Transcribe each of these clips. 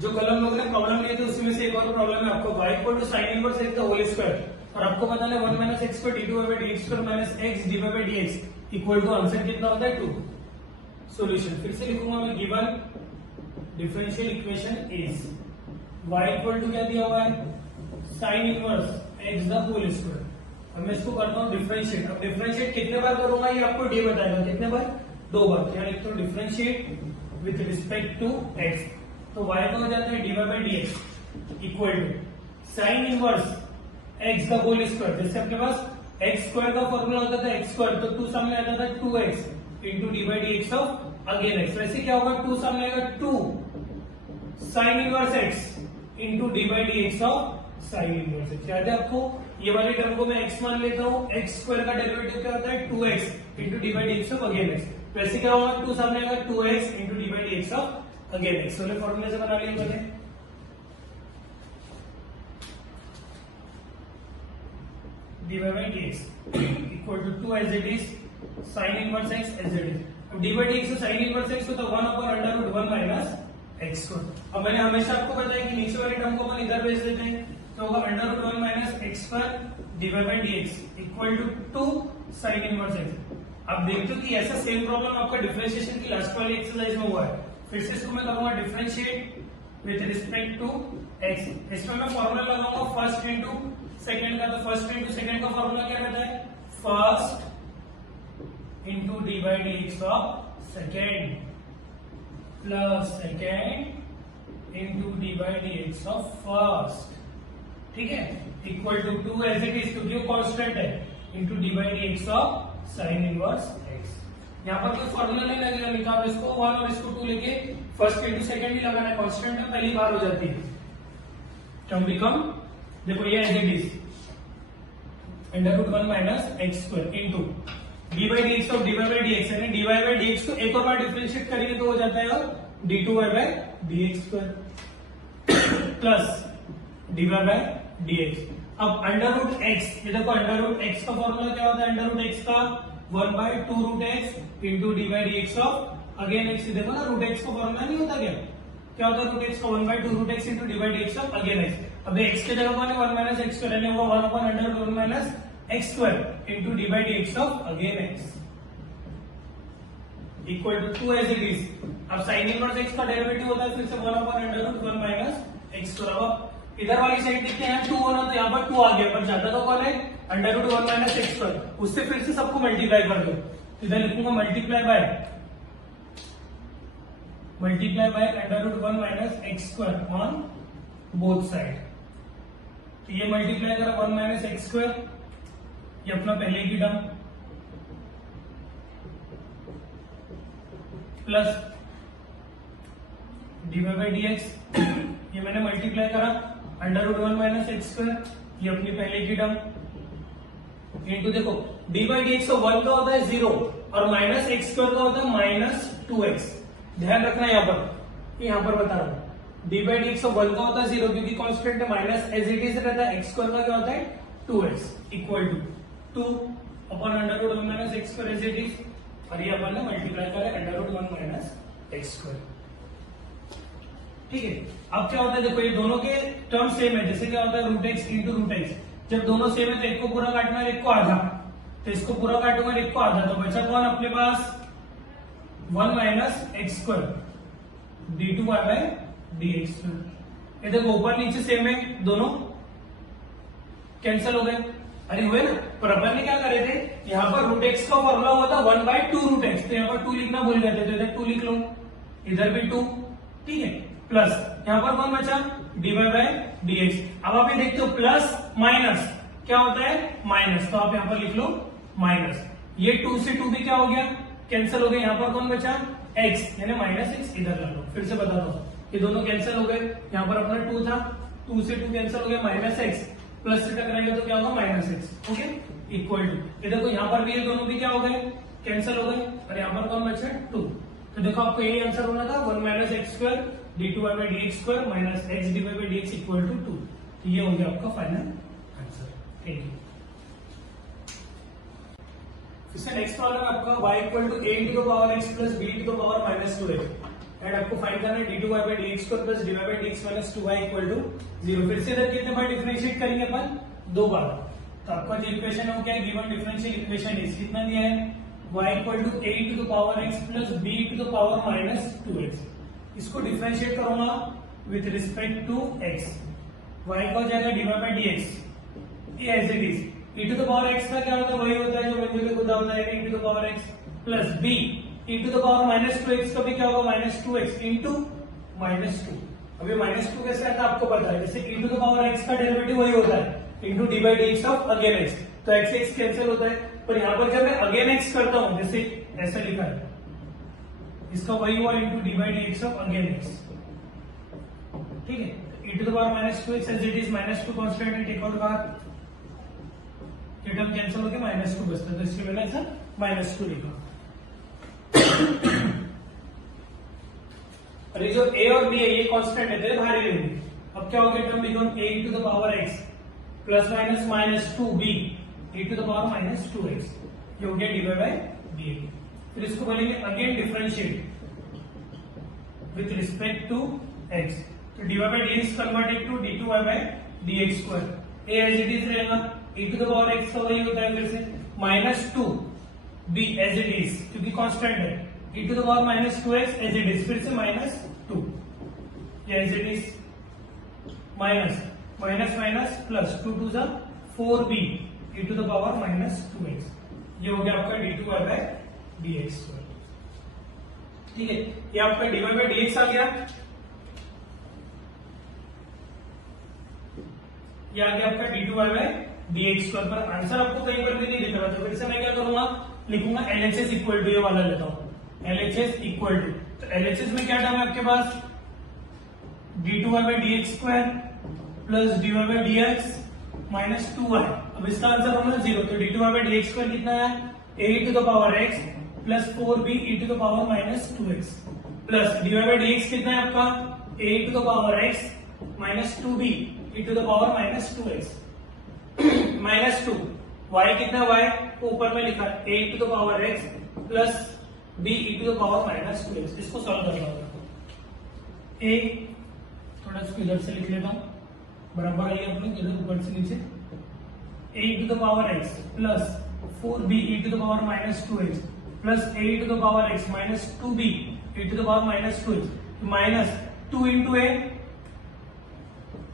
जो कल हम लोग ने प्रॉब्लम लिए थे उसी में से एक और प्रॉब्लम है आपको y equal to sine inverse x the whole square, और आपको पता है 1 minus x square d two by D x square minus x d by D x equal to answer कितना होता है 2। सॉल्यूशन फिर से लिखूंगा मैं, given differential equation is y equal to क्या दिया हुआ है sine inverse x the whole square. अब मैं इसको करता हूँ डिफरेंशिएट। अब डिफरेंशिएट कितने बार करूंगा ये आपको डी बताएगा, कितने बार, 2 बार। क्या लिखता हूँ, differentiate with respect to x, तो y का हो जाता है d by D x equal to sine inverse x का होल स्क्वायर। जैसे आपके पास x स्क्वायर का फॉर्मूला होता था x स्क्वायर, तो 2 सामने आता था 2x into D by D x of again x। वैसे क्या होगा, 2 सामने आएगा 2 sine inverse x into D by D x of sine inverse x। याद है आपको, ये वाले टर्म को मैं x मान लेता हूँ, x स्क्वायर का डेरिवेटिव क्या होता है 2x into D by D x of again x। वैसे क्या होगा, 2 सामने आएगा 2x into D by D x of again x। वाले फॉर्मूले से बना लिया मैंने, D by D x equal to 2 as it is sine inverse x as it is. अब D by D X sine inverse x होता है 1 upon under root 1 minus x square. अब मैंने हमेशा आपको बताया कि नीचे वाले टर्म को अपन इधर भेज देते हैं, तो होगा under root 1 minus x square d by D x equal to 2 sine inverse x। अब देखते हो कि ऐसा सेम प्रॉब्लम आपका डिफरेंशिएशन की लास्ट वाली एक्सरसाइज में हुआ है। फिर से इसको मैं करूंगा differentiate with respect to x। इसमें मैं फॉर्मूला लगाऊंगा फर्स्ट इंटू सेकेंड का, तो फर्स्ट इंटू सेकेंड का फॉर्मूला क्या रहता है, first into D by D x of second plus second into D by D x of first, ठीक है, equal to 2 as it is क्योंकि वो कांस्टेंट है into D by D x of sine inverse x. यहाँ पर कोई formula नहीं लगेगा, लिखा आप इसको 1 और इसको 2 लेके फर्स्ट इंटू सेकेंड ही लगाना है, कांस्टेंट में पहली बार हो जाती है। टर्म बिकम, देखो ये as it is under root 1 minus x square into D by D x of D by D X, यानी D Y by D X को एक और बार डिफरेंशिएट करेंगे तो हो जाता है और d two y by D x square plus d Y by D x. अब अंडर रूट एक्स, ये देखो अंडर रूट एक्स का फॉर्मूला क्या होता है, अंडर रूट एक्स का 1 by 2 root x into D by D x of again x. देखो ना रूट एक्स का फॉर्मूला नहीं होता क्या, क्या होता है रूट एक्स का 1 by 2 root x into D by D x of again x. अब एक्स के जगह पर 1 माइनस एक्स स्क्वायर, यानी वो 1 upon under root 1 minus x square into D by D x of again x equal to 2 as it is. अब sine inverse x का derivative होता है फिर से 1 upon under root 1 minus x square. अब इधर वाली साइड देखते हैं 2 होना, तो यहाँ पर 2 आ गया, पर जाता तो कौन है under root 1 minus x square, उससे फिर से सबको मल्टीप्लाई कर दो। इधर लिखूंगा multiply by under root 1 minus x square on both side. तो ये मल्टीप्लाई करा 1 माइनस एक्स स्क्वायर, ये अपना पहले की term, plus D by D x, ये मैंने मल्टीप्लाई करा under root 1 minus x square, ये अपनी पहले की टर्म, इंटू देखो डी बाई डी एक्स 1 का होता है 0 और माइनस एक्स स्क्वायर का होता है माइनस 2x। ध्यान रखना यहाँ पर बता रहा हूं, डी बाई डी एक्स 1 का होता है 0 क्योंकि कांस्टेंट है, माइनस एज इट इज रहता है, एक्स स्क्वायर का क्या होता है 2x equal to 2 upon under root 1 minus x square as it is, और ये अपन ने मल्टीप्लाई करें under root 1 minus x square, ठीक है। अब क्या होता है, देखो ये दोनों के टर्म सेम है, जैसे क्या होता है root x into root x, जब दोनों सेम है तो एक को पूरा काटना है एक को आधा, तो इसको पूरा काटूंगा एक को आधा, तो बचा कौन अपने पास 1 minus x square d two y by D x square. ये देखो ऊपर नीचे सेम है, दोनों कैंसिल हो गए, अरे हुए ना। पर अपन ने क्या करे थे, यहाँ पर रूट एक्स का फॉर्मूला हुआ था 1 बाई 2 रूट एक्स, तो यहाँ पर 2 लिखना भूल गए थे, तो इधर 2 लिख लो, इधर भी 2, ठीक है, प्लस यहाँ पर कौन बचा d Y by D x. अब आप ये देखते हो प्लस माइनस क्या होता है माइनस, तो आप यहाँ पर लिख लो माइनस, ये 2 से 2 भी क्या हो गया कैंसिल हो गए, यहाँ पर कौन बचा x, यानी माइनस एक्स इधर ला लो। फिर से बता दो, ये दोनों कैंसिल हो गए, यहाँ पर अपना 2 था, 2 से 2 कैंसिल हो गया, माइनस एक्स प्लस से टकराएगा तो क्या होगा minus x, okay, equal to, ये देखो यहाँ पर भी ये दोनों भी क्या हो गए कैंसिल हो गए, और यहाँ पर कौन बचा 2। तो देखो आपको यही आंसर होना था 1 minus x square d two y by D x square minus x d Y by D x equal to 2। तो ये हो गया आपका फाइनल आंसर। Thank you. इसका नेक्स्ट प्रॉब्लम आपका y equal to a to the power x plus b to the power minus 2x। And आपको find करना है d2y by dx square plus dy by dx minus 2y equal to 0। फिर से इधर कितने बार differentiate करेंगे अपन, 2 बार। तो आपका जो इक्वेशन है वो क्या है, गिवन डिफरेंशियल इक्वेशन इज कितना दिया है, y equal to a to the power x plus b to the power minus 2x। इसको डिफरेंशिएट करूंगा with respect to x, y का हो जाएगा dy by dx as it is. e to the power x का क्या होता है, वही होता है जो वैल्यू पे खुदा होता है e to the power x plus b e to the power minus 2x का भी क्या होगा माइनस 2x इंटू माइनस 2। अभी माइनस 2 कैसे आता है आपको पता है, जैसे e to the power x का डेरिवेटिव वही होता है into D by D x of again x, तो x x कैंसिल होता है। पर यहाँ पर जब मैं अगेन x करता हूं, जैसे ऐसा लिखा है, इसका वही हुआ into D by D x of again x, ठीक है। e to the power minus 2x as it is, minus 2 constant है, टेक आउट बाहर, ये टर्म कैंसिल होकर माइनस 2 बचता है, तो इसलिए मैंने ऐसा माइनस 2 लिखा। अरे जो a और b है ये कांस्टेंट है, तो बाहर ही लेंगे। अब क्या हो गया term become a to the power x plus minus minus 2b e to the power minus 2x, ये हो गया dy बाय dx। फिर इसको बोलेंगे again differentiate with respect to x, तो dy by dx converted to d2y by dx square, a as it is रहेगा, e to the power x का वही होता है, फिर से minus 2b as it is क्योंकि कांस्टेंट है, e to the power minus 2x as it is, फिर से minus 2 as it is, minus minus minus plus 2 to the 4b e to the power minus 2x, ये हो गया आपका d2y by dx square, ठीक है। ये आपका dy बाय dx आ गया, ये आ गया आपका d2y बाय dx स्क्वायर। पर आंसर आपको कहीं पर भी नहीं दिख रहा, तो फिर से मैं क्या करूंगा, लिखूंगा LHS इक्वल टू, ये वाला लेता हूं LHS इक्वल टू, तो LHS में क्या टर्म है आपके पास, d2y by dx square plus dy by dx minus 2y। अब इसका आंसर होना 0, तो d2y बाय dx स्क्वायर कितना है, a to the power x plus 4b e to the power minus 2x plus dy by dx कितना है आपका, a to the power x minus 2b e to the power minus 2x minus 2, y कितना y ऊपर में लिखा a to the power x plus b e to the power minus 2x। इसको solve करना होगा, a थोड़ा इसको इधर से लिख लेता हूं, बराबर आइए अपने इधर ऊपर से नीचे, a to the power x plus 4b e to the power minus 2x plus a to the power x minus 2b e to the power minus 2x, minus 2 into a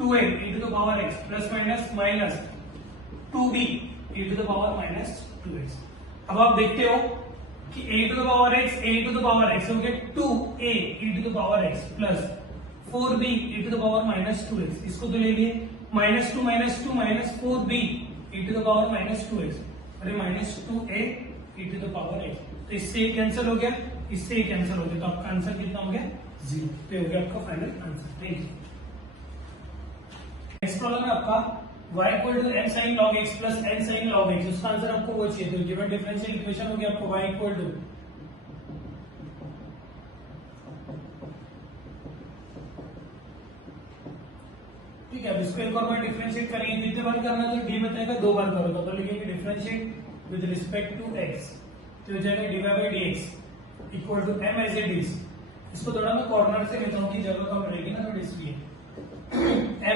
2a e to the power x plus minus minus 2b e to the power minus 2x। अब आप देखते हो कि a to the power x a to the power x हो गया 2a e to the power x plus 4b e to the power minus 2x, इसको तो ले लिए, minus 2 minus 2 minus 4b e to the power minus 2x, अरे minus 2a e to the power x, तो इससे ये cancel हो गया, इससे ये कैंसिल हो गया, तो आपका आंसर कितना हो गया 0, तो ये हो गया आपका final answer. Thank you. Next problem है आपका y equal to m sin log x plus n sin log x, उसका आंसर आपको वो चाहिए, तो गिवन डिफरेंशियल इक्वेशन हो गया आपको y इक्वल टू ठीक है। अब इसको एक और बार डिफरेंशिएट करेंगे, कितने बार करना है, तो d बताएगा 2 बार करोगे, तो लिखेंगे differentiate with respect to x, तो हो जाएगा dy by dx equal to m as it is. इसको थोड़ा मैं कॉर्नर से लेता हूं कि जगह कम रहेगी ना, थोड़ी इसलिए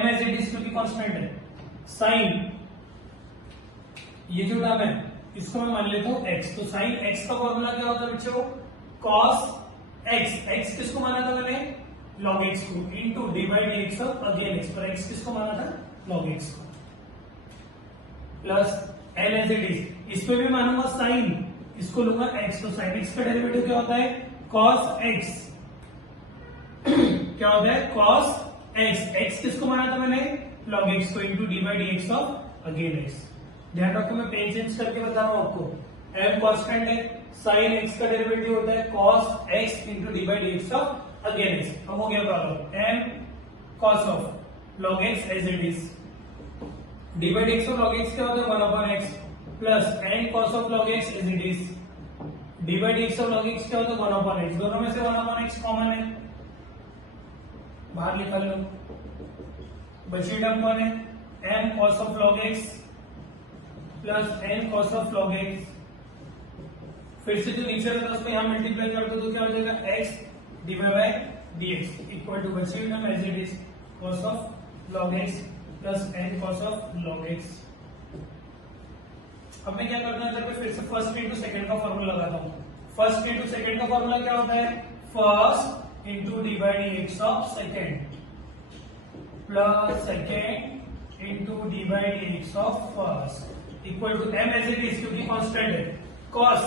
m एज इट इज क्योंकि कांस्टेंट है, साइन ये जो टर्म है इसको मैं मान लेता हूं x, तो साइन x का फॉर्मूला क्या होता है बच्चों, cos x, x किसको माना था मैंने, log x को, into D by D x of again x, पर x किसको माना था, log x को, plus l as it is, इस पे भी मानूंगा साइन, इसको लूंगा x, तो साइन x का डेरिवेटिव क्या होता है, cos x, क्या होता है cos x, x किसको माना था मैंने, log x को, into D by D x of again x। ध्यान रखो मैं पेन चेंज करके बता रहा हूं आपको, m कांस्टेंट है, साइन x का डेरिवेटिव होता है cos x into D by D x of again x। अब हो गया problem m cos of log x as it is, d by D x of log x क्या होता है 1 upon x plus n cos of log x as it is, d by D x of log x क्या होता है 1 upon x, दोनों में से 1 upon x common है, बाहर निकाल लो, बची टर्म कौन है, m cos of log x plus n cos of log x, फिर से जो नीचे रहता है उसको यहां मल्टीप्लाई कर दो, तो क्या हो जाएगा x dy by dx equal to बची हुई term as it is cos of log x plus n cos of log x। अब मैं क्या करता हूँ इधर पे फिर से फर्स्ट इंटू सेकंड का फॉर्मूला लगाता हूँ। फर्स्ट इंटू सेकंड का फॉर्मूला क्या होता है? First into D by D x of second plus second into D by D x of first equal to m as it is, क्योंकि constant है cos,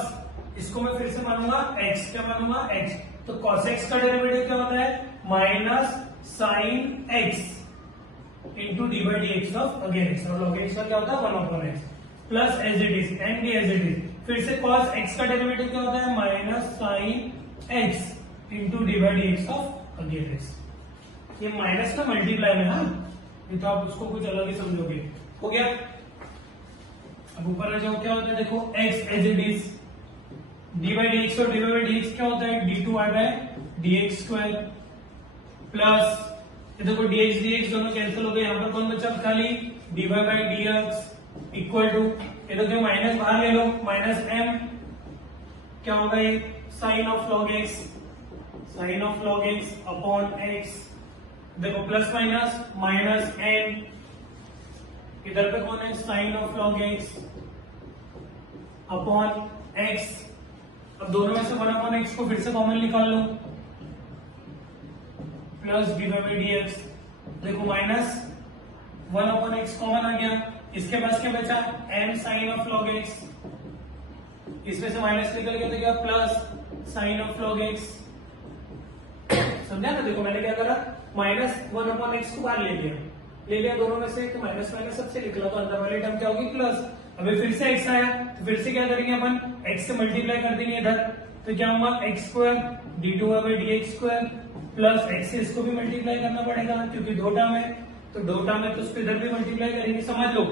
इसको मैं फिर से मानूंगा x, क्या मानूंगा x, तो cos x का डेरिवेटिव क्या होता है? Minus sine x into D by D x of again x, और log x का क्या होता है? 1 upon x plus as it is n भी एज इट इज, फिर से cos x का डेरिवेटिव क्या होता है? Minus sine x into D by D x of again x। ये माइनस का मल्टीप्लाई में, हाँ, ये तो आप उसको कुछ अलग ही समझोगे। हो गया। अब ऊपर आ जाओ, क्या होता है देखो, x as it is, d by D x और डी बाई डी एक्स क्या होता है? D two y by d x square plus, ये देखो dx dx दोनों कैंसिल हो गए, यहाँ पर कौन बचा? खाली dy by dx equal to, ये देखो माइनस बाहर ले लो, माइनस m, क्या होगा ये? Sine of log x, sine of log x upon x, देखो प्लस माइनस माइनस n, इधर पे कौन है? Sine of log x upon x। अब दोनों में से 1 अपॉन x को फिर से कॉमन निकाल लो, plus D by D X, देखो माइनस 1 अपॉन एक्स कॉमन आ गया, इसके पास क्या बचा? m sine of log x, इसमें से माइनस निकल गया तो क्या? Plus sine of log x। समझा ना? देखो मैंने क्या करा, माइनस 1 अपॉन एक्स को बाहर ले लिया दोनों में से, तो माइनस माइनस सबसे निकला, तो अंदर वाली टर्म क्या होगी? प्लस। अभी फिर से x आया, तो फिर से क्या करेंगे अपन? x से मल्टीप्लाई कर देंगे इधर, तो क्या होगा? X square d two by D x square plus x से इसको भी मल्टीप्लाई करना पड़ेगा, क्योंकि दो टर्म है, तो दो टर्म है तो उसको इधर भी मल्टीप्लाई करेंगे। समझ लो,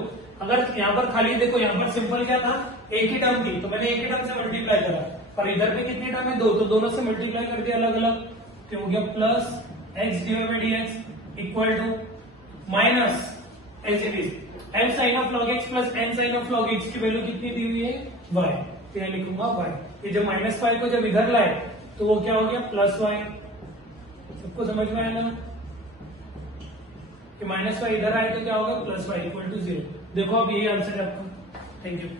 अगर यहाँ पर खाली देखो, यहाँ पर सिंपल क्या था? एक ही टर्म थी, तो मैंने एक ही टर्म से मल्टीप्लाई करा, पर इधर पे कितनी टर्म है? दो, तो दोनों से मल्टीप्लाई कर दिया अलग अलग, तो हो गया plus x d by D x equal to minus as it is m sine of log x plus n sine of log x की वैल्यू कितनी दी हुई है? y, तो यहाँ लिखूंगा y। ये जब माइनस फाइव को जब इधर लाए तो वो क्या हो गया? Plus y। सबको समझ में आया ना कि माइनस वाई इधर आए तो क्या होगा? Plus y equal to 0। देखो अब यही आंसर है आपका। Thank you.